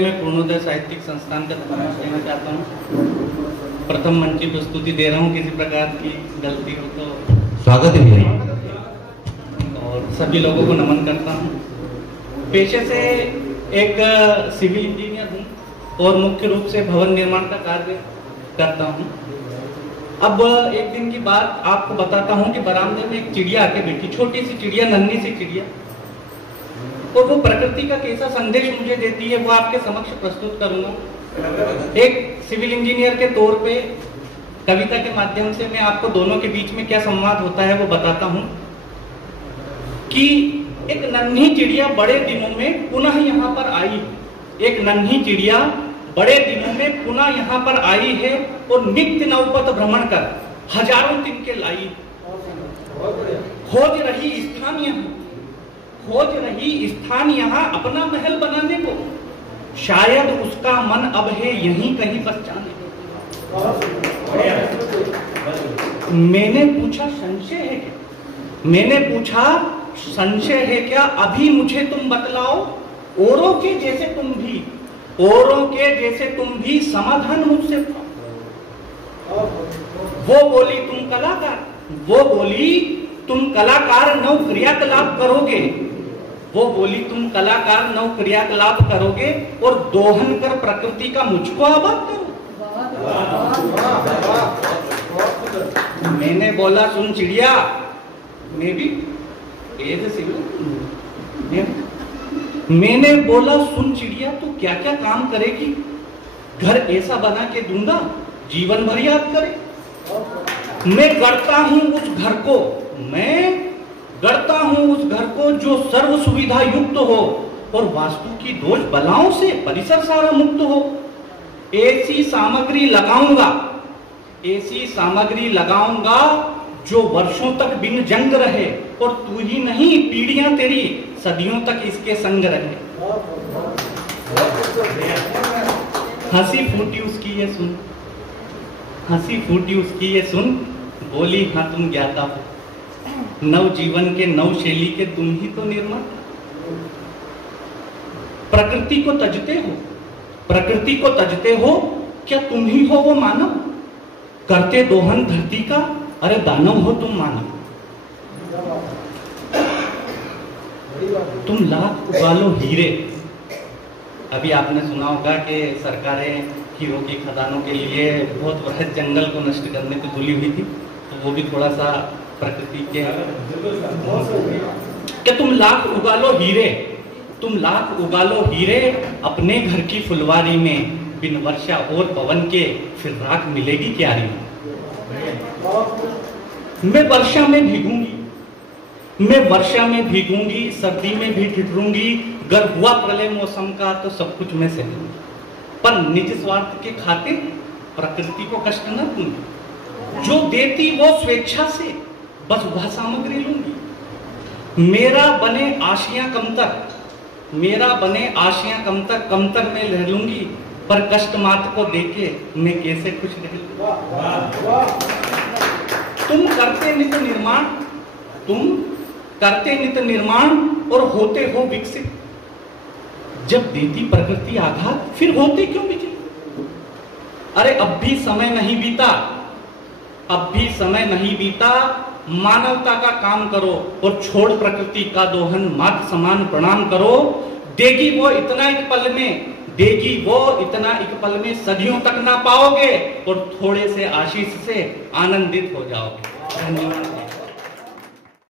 मैं पूर्णोदय साहित्यिक संस्थान का धन्यवाद देना चाहता हूँ। प्रथम मंच की प्रस्तुति दे रहा हूँ, किसी प्रकार की गलती हो तो स्वागत है भैया। और सभी लोगों को नमन करता हूँ। पेशे से एक सिविल इंजीनियर हूँ और मुख्य रूप से भवन निर्माण का कार्य करता हूँ। अब एक दिन की बात आपको बताता हूँ कि बरामदे में एक चिड़िया आके बैठी, छोटी सी चिड़िया, नन्ही सी चिड़िया, और वो प्रकृति का कैसा संदेश मुझे देती है वो आपके समक्ष प्रस्तुत करूंगा। एक सिविल इंजीनियर के तौर पे कविता के माध्यम से मैं आपको दोनों के बीच में क्या संवाद होता है वो बताता हूं कि एक नन्ही चिड़िया बड़े दिनों में पुनः यहाँ पर आई। एक नन्ही चिड़िया बड़े दिनों में पुनः यहाँ पर आई है और नित्य नवपथ भ्रमण कर हजारों तिनके लाई। खोज रही स्थान यहाँ अपना महल बनाने को, शायद उसका मन अब है यहीं कहीं बस जाने को। मैंने पूछा संशय है क्या, अभी मुझे तुम बतलाओ। औरों के जैसे तुम भी समाधान मुझसे पाओ। वो बोली तुम कलाकार नव क्रियाकलाप करोगे और दोहन कर प्रकृति का मुझको आबाद करो। मैंने बोला सुन चिड़िया, मैंने बोला सुन चिड़िया, तू क्या क्या काम करेगी? घर ऐसा बना के दूंगा जीवन भर याद करे। मैं गढ़ता हूं उस घर को जो सर्व सुविधा युक्त हो और वास्तु की दोष बलाओं से परिसर सारा मुक्त हो। ऐसी सामग्री लगाऊंगा जो वर्षों तक बिन जंग रहे, और तू ही नहीं पीढ़ियां तेरी सदियों तक इसके संग रहे। हंसी फूटी उसकी ये सुन, बोली हाँ तुम ज्ञाता हो, नव जीवन के नव शैली के तुम ही तो निर्माता। प्रकृति को तजते हो क्या तुम ही हो वो मानव? करते दोहन धरती का, अरे दानव हो तुम मानव। तुम लाख उगालो हीरे। अभी आपने सुना होगा कि सरकारें हीरो की खदानों के लिए बहुत बृहद जंगल को नष्ट करने को तुली हुई थी, तो वो भी थोड़ा सा प्रकृति के कि तुम लाख उगालो हीरे अपने घर की फुलवारी में, बिन वर्षा और पवन के फिर राख मिलेगी क्यारी। मैं वर्षा में भीगूंगी, सर्दी में भी ठिठरूंगी, गर हुआ प्रलय मौसम का तो सब कुछ मैं सहूंगी, पर निज स्वार्थ के खातिर प्रकृति को कष्ट न दूंगी। जो देती वो स्वेच्छा से, बस वह सामग्री लूंगी। मेरा बने आशियां कमतर में लह लूंगी, पर कष्ट मात्र को देके मैं कैसे खुश रह लूंगा। तुम करते नित निर्माण और होते हो विकसित। जब देती प्रकृति आघात फिर होते क्यों विचलित? अरे अब भी समय नहीं बीता, मानवता का काम करो और छोड़ प्रकृति का दोहन, मात समान प्रणाम करो। देगी वो इतना एक पल में सदियों तक ना पाओगे, और थोड़े से आशीष से आनंदित हो जाओगे। धन्यवाद।